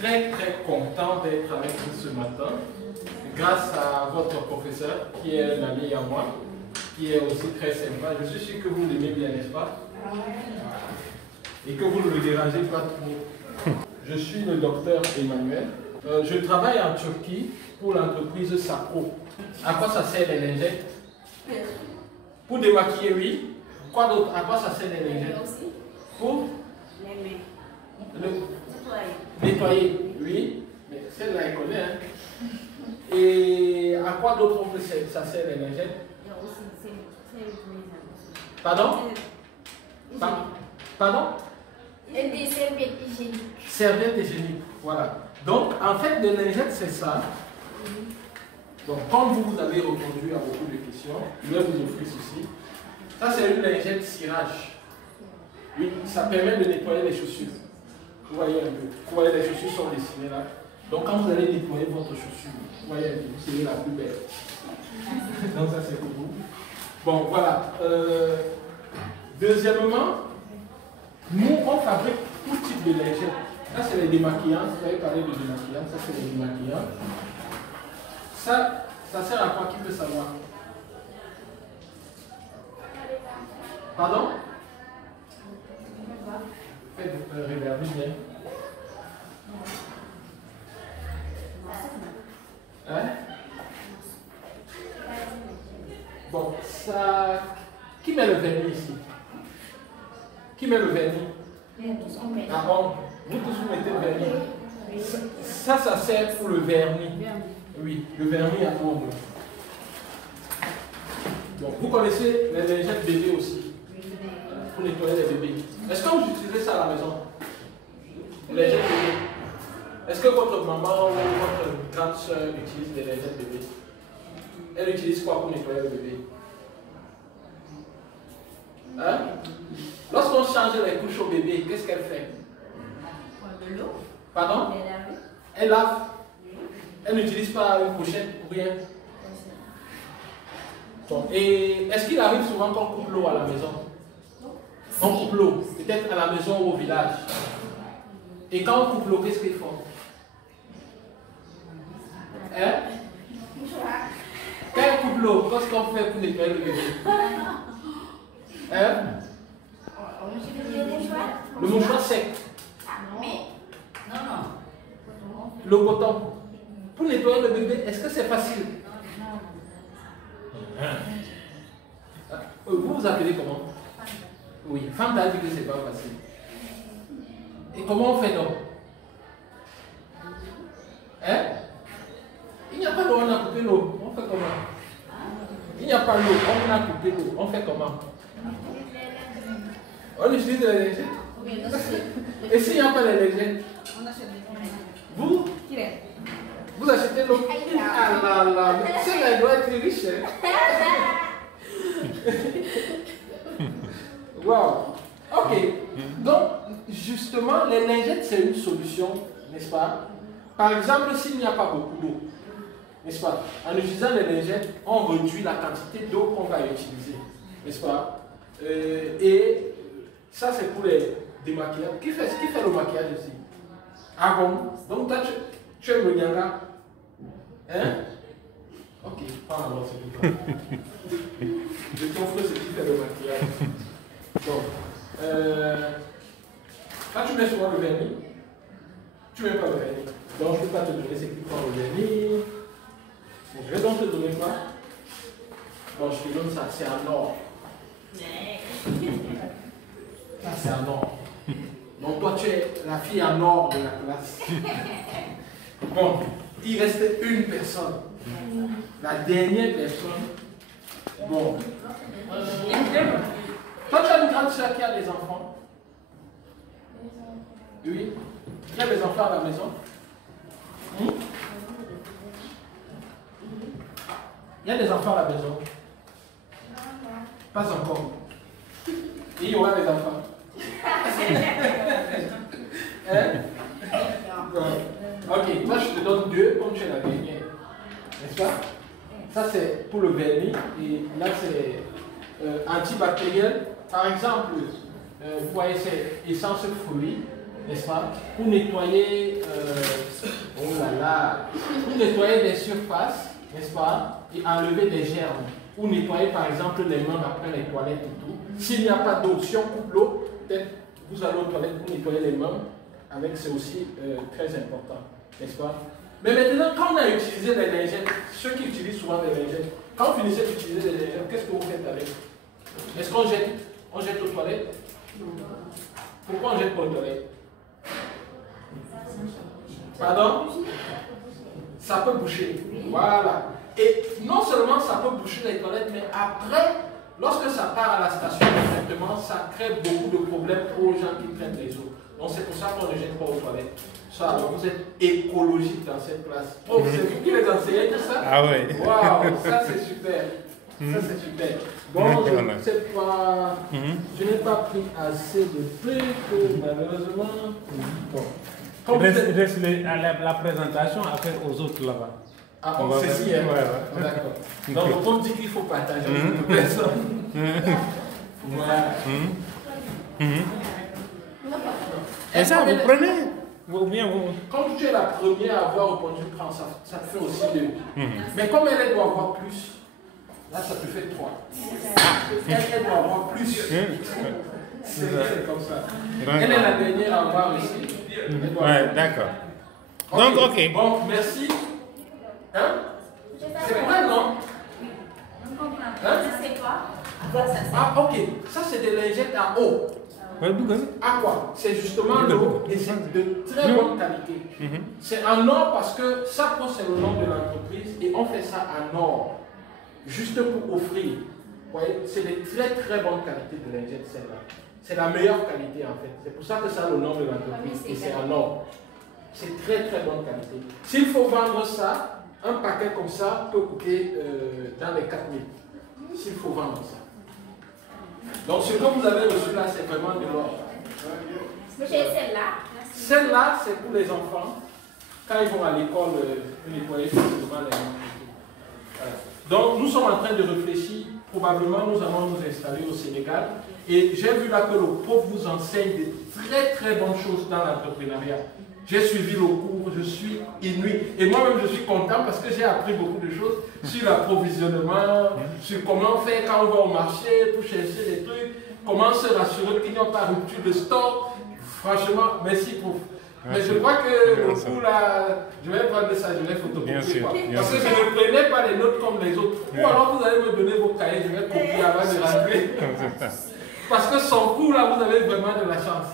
très content d'être avec vous ce matin, grâce à votre professeur, qui est un ami à moi, qui est aussi très sympa. Je suis sûr que vous l'aimez bien, n'est-ce pas? Et que vous ne le dérangez pas trop. Je suis le docteur Emmanuel. Je travaille en Turquie pour l'entreprise Sako. À quoi ça sert les lingettes? Pour démaquiller, oui. Quoi d'autre? À quoi ça sert les lingettes? Pour nettoyer, oui. Mais celle-là, elle connaît. Hein? Et à quoi d'autre ça sert les lingettes? Pardon? Pardon? Et des serviettes hygiéniques. Serviettes hygiéniques, voilà. Donc, en fait, les lingettes, c'est ça. Donc, comme vous avez répondu à beaucoup de questions, je vais vous offrir ceci. Ça, c'est une lingette cirage. Oui, ça permet de nettoyer les chaussures. Vous voyez un peu. Vous voyez, les chaussures sont dessinées là. Donc, quand vous allez nettoyer votre chaussure, vous voyez un peu, vous serez la plus belle. Donc, ça, c'est pour vous. Bon, voilà. Deuxièmement, nous, on fabrique tout type de lingettes. Ça, c'est les démaquillants. Vous avez parlé de démaquillants. Ça, c'est les démaquillants. Ça sert à quoi? Qui peut savoir? Pardon? Faites regarder bien. Hein? Bon, ça... Qui met le vernis ici? Qui met le vernis? Ah bon? Vous tous vous mettez le vernis. Ça sert pour le vernis. Oui, le vernis à ongles. Bon, vous connaissez les lingettes bébés aussi? Pour nettoyer les bébés. Est-ce que vous utilisez ça à la maison? Les lingettes bébés. Est-ce que votre maman ou votre grande soeur utilise des lingettes bébés? Elle utilise quoi pour nettoyer le bébé? Hein? Lorsqu'on change les couches au bébé, qu'est-ce qu'elle fait? De l'eau. Pardon? Elle lave. Elle n'utilise pas une pochette pour rien. Bon. Et est-ce qu'il arrive souvent qu'on coupe l'eau à la maison? On coupe l'eau, peut-être à la maison ou au village. Et quand on coupe l'eau, qu'est-ce qu'ils font? Hein? Quand on coupe l'eau, qu'est-ce qu'on fait pour nettoyer le bébé? Hein? Le mouchoir sec. Le coton. Pour nettoyer le bébé, est-ce que c'est facile? Vous vous appelez comment? Oui, Fanta a dit que c'est pas facile. Et comment on fait donc? Hein? Il n'y a pas d'eau, on a coupé l'eau. On fait comment? Il n'y a pas d'eau, on a coupé l'eau. On fait comment? On utilise les lingettes? Et s'il n'y a pas les lingettes? On achète des vous? Vous achetez l'eau? Ah là là, celle-là, elle doit être riche. Wow. Ok. Donc, justement, les lingettes, c'est une solution, n'est-ce pas? Par exemple, s'il n'y a pas beaucoup d'eau, n'est-ce pas? En utilisant les lingettes, on réduit la quantité d'eau qu'on va utiliser, n'est-ce pas? Et ça, c'est pour les démaquillages. Qui fait le maquillage ici? Ah bon? Donc, toi, tu aimes le nyanga? Hein? Ok, pas alors, c'est tout ça. Je t'offre ce qui fait le maquillage. Bon. Quand tu mets souvent le vernis, tu ne mets pas le vernis. Donc, je ne peux pas te donner ce qui prend le vernis. Bon, je vais donc te donner quoi? Bon, je te donne ça, c'est en or. Ça, c'est en or. Donc, toi, tu es la fille en or de la classe. Bon, il reste une personne. La dernière personne. Bon. Toi, tu as une grande soeur qui a des enfants? Oui. Il y a des enfants à la maison? Il y a des enfants à la maison? Pas encore. Et il y aura des enfants? Hein? Ok, toi je te donne deux comme tu es la dernière. N'est-ce pas? Ça c'est pour le vernis et là c'est antibactériel. Par exemple, vous voyez c'est essence fruits, n'est-ce pas? Pour nettoyer là là. Pour nettoyer des surfaces, n'est-ce pas, et enlever des germes. Ou nettoyer par exemple les mains après les toilettes et tout. S'il n'y a pas d'eau, si on coupe l'eau, peut-être vous allez aux toilettes pour nettoyer les mains. Avec, c'est aussi très important, n'est-ce pas? Mais maintenant, quand on a utilisé les lingettes, ceux qui utilisent souvent les lingettes, quand vous finissez d'utiliser les lingettes, qu'est-ce que vous faites avec? Est-ce qu'on jette? On jette aux toilettes? Pourquoi on jette pas aux toilettes? Pardon? Ça peut boucher. Voilà. Et non seulement ça peut boucher les toilettes, mais après, lorsque ça part à la station directement, ça crée beaucoup de problèmes aux gens qui prennent les eaux. Donc c'est pour ça qu'on ne jette pas aux toilettes. Ça, alors vous êtes écologique dans cette classe. Oh, c'est vous qui les enseignez tout ça? Ah oui. Waouh, ça c'est super. Ça c'est super. Bon, je ne sais pas. Je n'ai pas pris assez de trucs, malheureusement. Bon. Il reste la présentation à faire aux autres là-bas. Ah, bon, c'est si, hein? Ouais. D'accord. Donc, on dit qu'il faut partager avec une personne. Voilà. Et ça, vous prenez ou bien vous... Quand tu es la première à avoir répondu, prends ça, ça te fait aussi 2. Mais comme elle doit avoir plus, là ça te fait 3. Elle doit avoir plus. C'est comme ça. Elle est la dernière à avoir aussi. Ouais, d'accord. Donc, ok. Bon, merci. Hein? C'est pour elle, non? Hein? C'est quoi? Ah, ok. Ça, c'est des lingettes à eau. À quoi? C'est justement l'eau et c'est de très bonne qualité. C'est en or parce que ça, c'est le nom de l'entreprise et on fait ça en or. Juste pour offrir. Vous voyez, c'est de très très bonne qualité de lingettes, celle-là. C'est la meilleure qualité en fait. C'est pour ça que ça a le nom de l'entreprise et c'est en or. C'est très très bonne qualité. S'il faut vendre ça, un paquet comme ça peut coûter dans les 4000. S'il faut vendre ça. Donc ce que vous avez reçu là, c'est vraiment de l'or. J'ai celle-là. Celle-là, c'est pour les enfants. Quand ils vont à l'école, nettoyer facilement les mains. Voilà. Donc nous sommes en train de réfléchir. Probablement, nous allons nous installer au Sénégal. Et j'ai vu là que le prof vous enseigne de très très bonnes choses dans l'entrepreneuriat. J'ai suivi le cours, je suis inouï. Et moi-même, je suis content parce que j'ai appris beaucoup de choses sur l'approvisionnement, sur comment faire quand on va au marché pour chercher des trucs, comment se rassurer qu'il n'y a pas de rupture de stock. Franchement, merci prof. Mais je crois que le coup là, je vais prendre ça, je vais photocopier. Parce que je ne prenais pas les notes comme les autres. Ou alors vous allez me donner vos cahiers, je vais copier avant de rentrer. Parce que son cours là, vous avez vraiment de la chance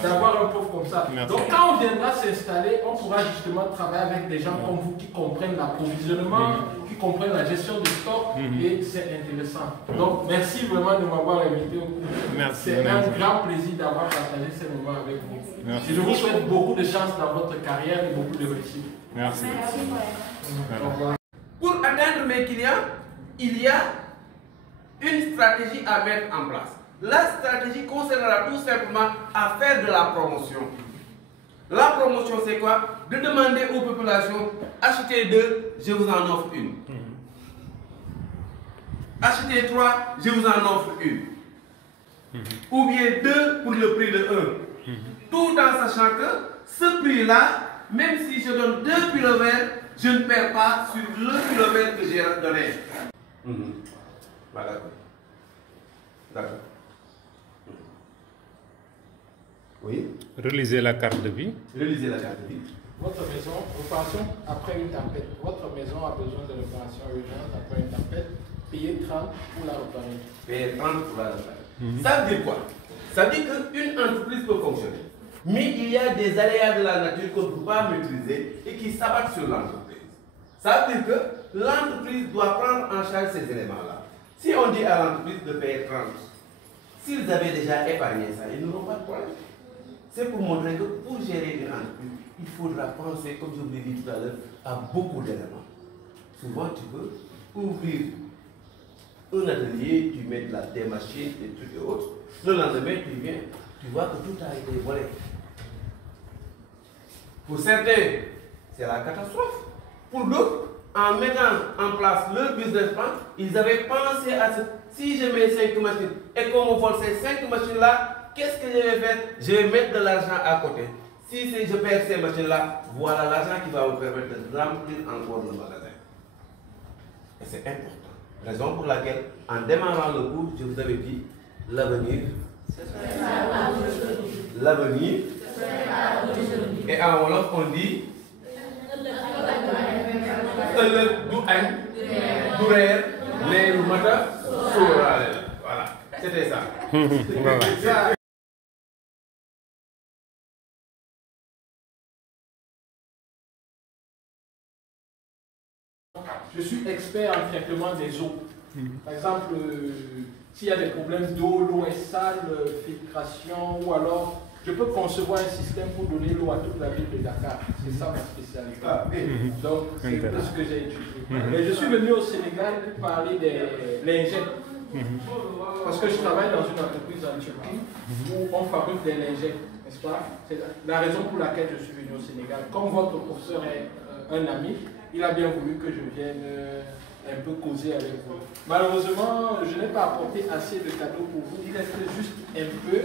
d'avoir un prof comme ça. Donc quand on viendra s'installer, on pourra justement travailler avec des gens comme vous qui comprennent l'approvisionnement, qui comprennent la gestion du stock et c'est intéressant. Donc merci vraiment de m'avoir invité au cours. C'est un grand plaisir d'avoir partagé ces moments avec vous. Et je vous souhaite beaucoup de chance dans votre carrière et beaucoup de réussite. Merci. Pour atteindre mes clients, il y a une stratégie à mettre en place. La stratégie concernera tout simplement à faire de la promotion. La promotion, c'est quoi? De demander aux populations, achetez 2, je vous en offre une. Achetez 3, je vous en offre une. Ou bien 2 pour le prix de 1. Tout en sachant que ce prix-là, même si je donne 2 kilomètres, je ne perds pas sur le kilomètre que j'ai donné. Voilà. D'accord. Oui. Relisez la carte de vie. Relisez la carte de vie. Votre maison, réparation après une tempête. Votre maison a besoin de réparation urgente après une tempête. Payez 30 pour la réparer. Payez 30 pour la réparer. Ça veut dire quoi? Ça veut dire qu'une entreprise peut fonctionner. Mais il y a des aléas de la nature qu'on ne peut pas maîtriser et qui s'abattent sur l'entreprise. Ça veut dire que l'entreprise doit prendre en charge ces éléments-là. Si on dit à l'entreprise de payer 30, s'ils avaient déjà épargné ça, ils n'auront pas de problème. C'est pour montrer que pour gérer une entreprise, il faudra penser, comme je vous l'ai dit tout à l'heure, à beaucoup d'éléments. Souvent, tu peux ouvrir un atelier, tu mets des machines, des trucs et autres. Le lendemain, tu viens, tu vois que tout a été volé. Pour certains, c'est la catastrophe. Pour d'autres, en mettant en place leur business plan, ils avaient pensé à ce. Si je mets 5 machines et qu'on me vole ces 5 machines-là, qu'est-ce que je vais faire? Je vais mettre de l'argent à côté. Si je perds ces machines-là, voilà l'argent qui va vous permettre de remplir encore le magasin. Et c'est important. Raison pour laquelle, en démarrant le cours, je vous avais dit l'avenir. L'avenir. Et en Wolof, on dit voilà, c'était ça. Je suis expert en traitement des eaux. Par exemple, s'il y a des problèmes d'eau, l'eau est sale, filtration, ou alors je peux concevoir un système pour donner l'eau à toute la ville de Dakar. C'est ça ma spécialité. Donc, c'est ce que j'ai étudié. Mais je suis venu au Sénégal pour parler des lingettes. Parce que je travaille dans une entreprise en Turquie où on fabrique des lingettes, n'est-ce pas? C'est la raison pour laquelle je suis venu au Sénégal. Comme votre professeur est un ami, il a bien voulu que je vienne un peu causer avec vous. Malheureusement, je n'ai pas apporté assez de cadeaux pour vous. Il reste juste un peu,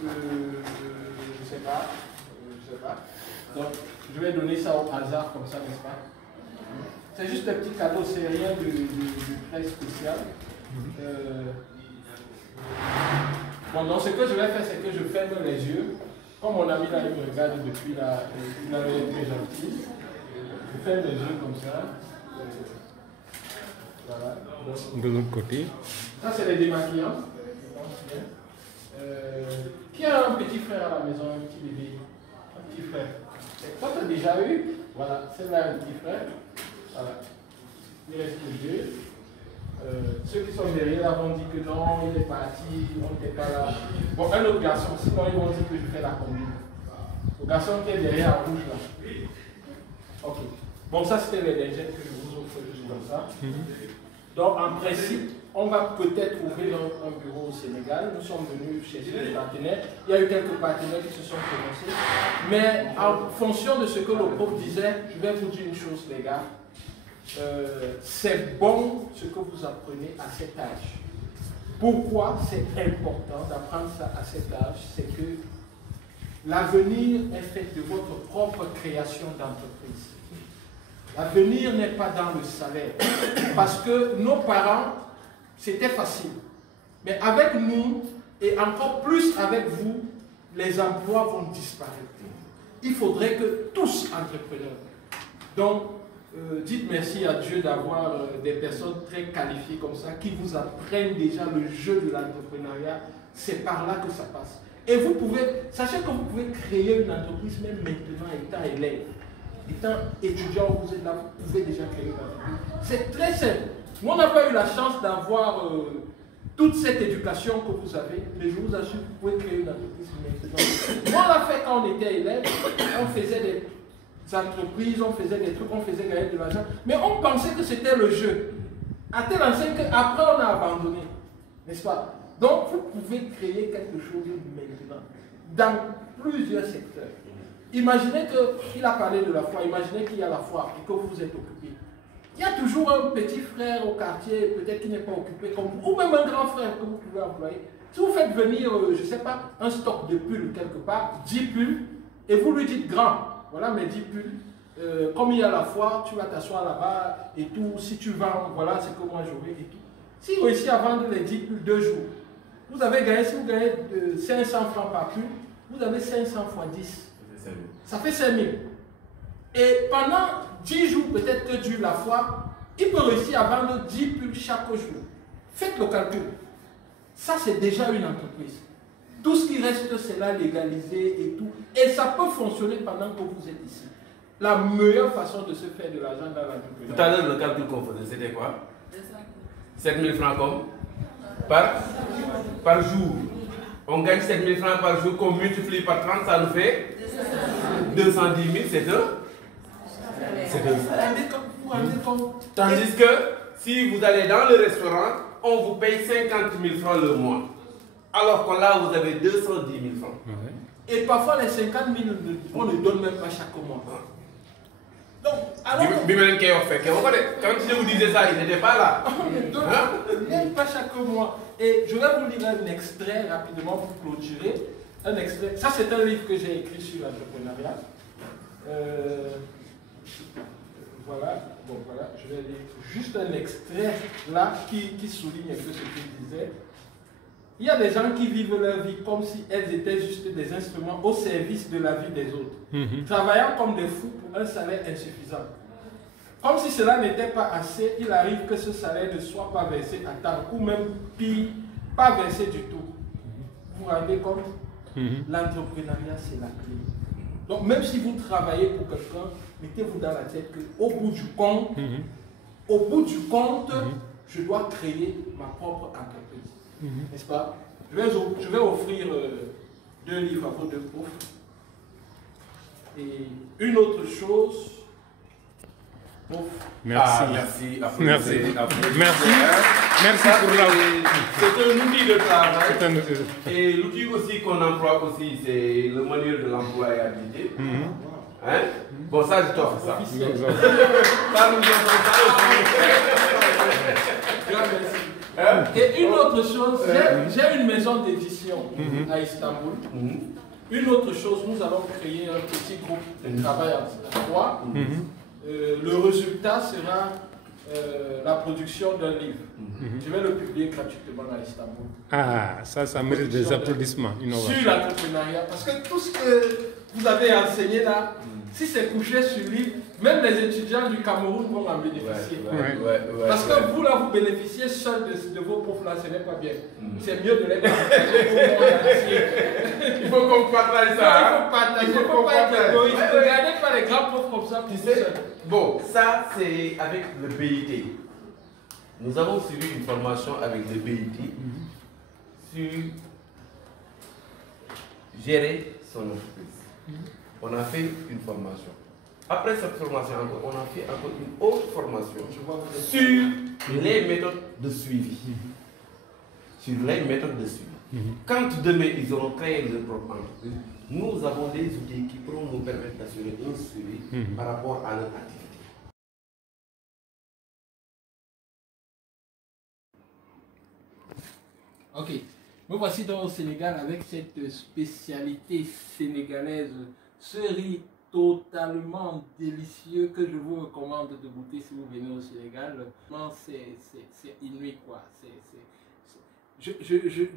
je ne sais pas. Donc, je vais donner ça au hasard comme ça, n'est-ce pas? C'est juste un petit cadeau, c'est rien de très spécial. Bon, donc ce que je vais faire, c'est que je ferme les yeux. Comme mon ami là, il me regarde depuis là, il avait été très gentil. Je ferme les yeux comme ça. Voilà. De l'autre côté. Ça, c'est les démaquillants. Qui a un petit frère à la maison, un petit bébé? Un petit frère. Et toi, tu as déjà eu? Voilà, c'est là un petit frère. Voilà. Il reste deux. Ceux qui sont derrière là vont dire que non, il est parti, on n'était pas là. Bon, un autre garçon, sinon ils vont dire que je fais la combine. Le garçon qui est derrière en rouge là. Ok. Bon, ça c'était les lingettes que je vous offre juste comme ça. Donc en principe, on va peut-être ouvrir un bureau au Sénégal. Nous sommes venus chercher des partenaires. Il y a eu quelques partenaires qui se sont prononcés. Mais en fonction de ce que le prof disait, je vais vous dire une chose les gars. C'est bon ce que vous apprenez à cet âge. Pourquoi c'est important d'apprendre ça à cet âge? C'est que l'avenir est fait de votre propre création d'entreprise. L'avenir n'est pas dans le salaire. Parce que nos parents, c'était facile. Mais avec nous, et encore plus avec vous, les emplois vont disparaître. Il faudrait que tous entrepreneurs. Donc, dites merci à Dieu d'avoir des personnes très qualifiées comme ça, qui vous apprennent déjà le jeu de l'entrepreneuriat. C'est par là que ça passe. Et vous pouvez, sachez que vous pouvez créer une entreprise même maintenant étant élève. Étant étudiant, vous êtes là, vous pouvez déjà créer une entreprise. C'est très simple. Nous, on n'a pas eu la chance d'avoir toute cette éducation que vous avez, mais je vous assure que vous pouvez créer une entreprise maintenant. Moi, on l'a fait quand on était élève, on faisait des entreprises, on faisait des trucs, on faisait gagner de l'argent, mais on pensait que c'était le jeu. À tel enseigne qu'après on a abandonné, n'est-ce pas? Donc vous pouvez créer quelque chose maintenant, dans plusieurs secteurs. Imaginez qu'il a parlé de la foi, imaginez qu'il y a la foi et que vous êtes occupé. Il y a toujours un petit frère au quartier, peut-être qui n'est pas occupé comme vous, ou même un grand frère que vous pouvez employer. Si vous faites venir, je ne sais pas, un stock de pulls quelque part, 10 pulls, et vous lui dites grand, voilà mes 10 pulls, comme il y a la foire, tu vas t'asseoir là-bas et tout, si tu vends, voilà ce que moi j'aurai et tout. Si vous réussissez à vendre les 10 pulls 2 jours, vous avez gagné, si vous gagnez 500 francs par pull, vous avez 500 fois 10. Ça fait 5000. Et pendant 10 jours, peut-être que dure la foire, il peut réussir à vendre 10 pulls chaque jour. Faites le calcul. Ça, c'est déjà une entreprise. Tout ce qui reste, c'est là légalisé et tout. Et ça peut fonctionner pendant que vous êtes ici. La meilleure façon de se faire de l'argent dans l'entreprise. Tout à l'heure, le calcul qu'on faisait, c'était quoi? 7000 francs comme par jour. On gagne 7000 francs par jour, qu'on multiplie par 30, ça nous fait 210 000, c'est un. Tandis que si vous allez dans le restaurant, on vous paye 50 000 francs le mois. Alors que là, vous avez 210 000 francs. Et parfois, les 50 000, on ne donne même pas chaque mois. Donc, alors. Quand je vous disais ça, il n'était pas là. On ne donne même pas chaque mois. Et je vais vous lire un extrait rapidement pour clôturer. un extrait. Ça, c'est un livre que j'ai écrit sur l'entrepreneuriat. Voilà, bon voilà, je vais lire juste un extrait là qui souligne un peu ce qu'il disait. Il y a des gens qui vivent leur vie comme si elles étaient juste des instruments au service de la vie des autres, travaillant comme des fous pour un salaire insuffisant. Comme si cela n'était pas assez, il arrive que ce salaire ne soit pas versé à temps, ou même pire, pas versé du tout. Vous vous rendez compte? L'entrepreneuriat, c'est la clé. Donc même si vous travaillez pour quelqu'un, mettez-vous dans la tête qu'au bout du compte, je dois créer ma propre entreprise. N'est-ce pas? Je vais offrir 2 livres à vos 2 profs. Et une autre chose. Merci. Merci. Merci. Merci pour la. C'est un outil de travail. Et l'outil aussi qu'on emploie aussi, c'est le manuel de l'employabilité. Hein? Bon, ça, je t'offre ça. Ça, nous offre ça. Et une autre chose, j'ai une maison d'édition à Istanbul. Une autre chose, nous allons créer un petit groupe de travail à 3. Le résultat sera la production d'un livre. Je vais le publier gratuitement à Istanbul. Ah, ça mérite des applaudissements. Sur l'entrepreneuriat. Parce que tout ce que vous avez enseigné là, si c'est couché sur livre, même les étudiants du Cameroun vont en bénéficier. Parce que vous là, vous bénéficiez seul de vos profs là, ce n'est pas bien. C'est mieux de les partager. Il faut qu'on partage ça. Il faut partager, il ne faut pas être égoïste. Ne regardez pas les grands profs comme ça. Tu sais, bon, ça c'est avec le BIT. Nous avons suivi une formation avec le BIT sur gérer son entreprise. On a fait une formation. Après cette formation, on a fait encore une autre formation sur les méthodes de suivi. Quand demain ils auront créé leur propre entreprise, nous avons des outils qui pourront nous permettre d'assurer un suivi par rapport à leur activité. Ok, me voici donc au Sénégal avec cette spécialité sénégalaise, ce riz totalement délicieux que je vous recommande de goûter si vous venez au Sénégal. C'est inouï quoi.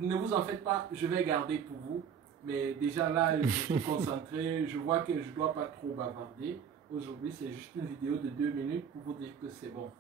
Ne vous en faites pas, je vais garder pour vous. Mais déjà là, je suis concentré, je vois que je ne dois pas trop bavarder. Aujourd'hui, c'est juste une vidéo de 2 minutes pour vous dire que c'est bon.